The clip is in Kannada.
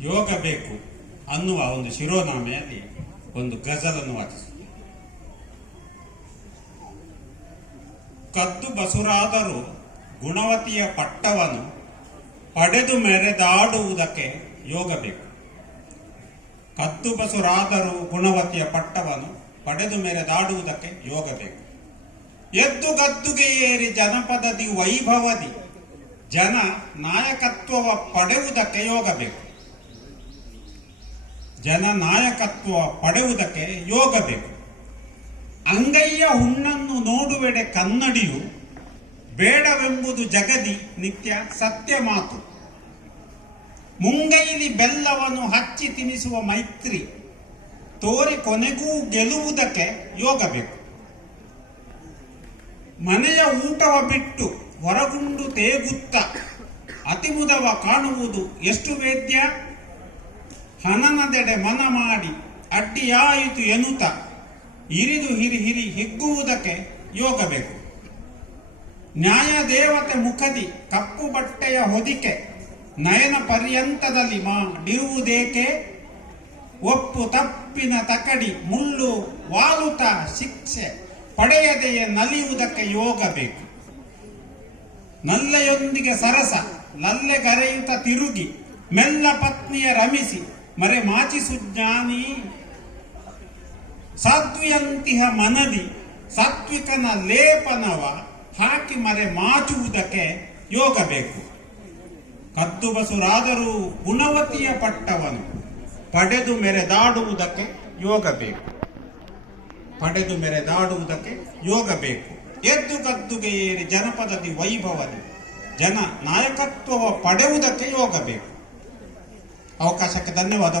ಯೋಗ ಬೇಕು ಅನ್ನುವ ಒಂದು ಶಿರೋನಾಮೆಯಲ್ಲಿ ಒಂದು ಗಜಲನ್ನು ವಾಚಿಸಿ. ಕದ್ದು ಬಸುರಾದರೂ ಗುಣವತಿಯ ಪಟ್ಟವನ್ನು ಪಡೆದು ಮೆರೆದಾಡುವುದಕ್ಕೆ ಯೋಗ ಬೇಕು. ಕದ್ದು ಬಸುರಾದರೂ ಗುಣವತಿಯ ಪಟ್ಟವನ್ನು ಪಡೆದು ಮೆರೆದಾಡುವುದಕ್ಕೆ ಯೋಗ ಬೇಕು. ಎದ್ದು ಗದ್ದುಗೆ ಏರಿ ಜನಪದದಿ ವೈಭವದಿ ಜನ ನಾಯಕತ್ವವ ಪಡೆಯುವುದಕ್ಕೆ ಯೋಗ ಬೇಕು. ಜನ ನಾಯಕತ್ವ ಪಡೆಯುವುದಕ್ಕೆ ಯೋಗ ಬೇಕು. ಅಂಗೈಯ ಹುಣ್ಣನ್ನು ನೋಡುವೆಡೆ ಕನ್ನಡಿಯು ಬೇಡವೆಂಬುದು ಜಗದಿ ನಿತ್ಯ ಸತ್ಯ ಮಾತು. ಮುಂಗೈಲಿ ಬೆಲ್ಲವನ್ನು ಹಚ್ಚಿ ತಿನ್ನಿಸುವ ಮೈತ್ರಿ ತೋರಿ ಕೊನೆಗೂ ಗೆಲ್ಲುವುದಕ್ಕೆ ಯೋಗ ಬೇಕು. ಮನೆಯ ಊಟವ ಬಿಟ್ಟು ಹೊರಗುಂಡು ತೇಗುತ್ತ ಅತಿಮುದವ ಕಾಣುವುದು ಎಷ್ಟು ವೇದ್ಯ. ಹನನದೆಡೆ ಮನ ಮಾಡಿ ಅಡ್ಡಿಯಾಯಿತು ಎನ್ನುತ್ತ ಇರಿದು ಹಿರಿ ಹಿಗ್ಗುವುದಕ್ಕೆ ಯೋಗ ಬೇಕು. ನ್ಯಾಯ ದೇವತೆ ಮುಖದಿ ಕಪ್ಪು ಬಟ್ಟೆಯ ಹೊದಿಕೆ ನಯನ ಪರ್ಯಂತದಲ್ಲಿ ಮಾಡಿರುವುದೇಕೆ. ಒಪ್ಪು ತಪ್ಪಿನ ತಕಡಿ ಮುಳ್ಳು ವಾಲುತ ಶಿಕ್ಷೆ ಪಡೆಯದೆಯೇ ನಲಿಯುವುದಕ್ಕೆ ಯೋಗ ಬೇಕು. ನಲ್ಲೆಯೊಂದಿಗೆ ಸರಸ ಲಲ್ಲೆಗರೆಯುತ್ತ ತಿರುಗಿ ಮೆಲ್ಲ ಪತ್ನಿಯ ರಮಿಸಿ ಮರೆ ಮಾಚಿಸು ಜ್ಞಾನಿ. ಸಾತ್ವಿಯಂತಿಹ ಮನದಿ ಸಾತ್ವಿಕನ ಲೇಪನವ ಹಾಕಿ ಮರೆ ಮಾಚುವುದಕ್ಕೆ ಯೋಗ ಬೇಕು. ಕದ್ದು ಬಸುರಾದರೂ ಗುಣವತಿಯ ಪಟ್ಟವನ್ನು ಪಡೆದು ಮೆರೆದಾಡುವುದಕ್ಕೆ ಯೋಗ ಬೇಕು. ಪಡೆದು ಮೆರೆದಾಡುವುದಕ್ಕೆ ಯೋಗ ಬೇಕು. ಎದ್ದು ಗದ್ದುಗೆ ಏರಿ ಜನಪದದಿ ವೈಭವದಿ ಜನ ನಾಯಕತ್ವವ ಪಡೆಯುವುದಕ್ಕೆ ಯೋಗ ಬೇಕು. ಅವಕಾಶಕ್ಕೆ ಧನ್ಯವಾದ.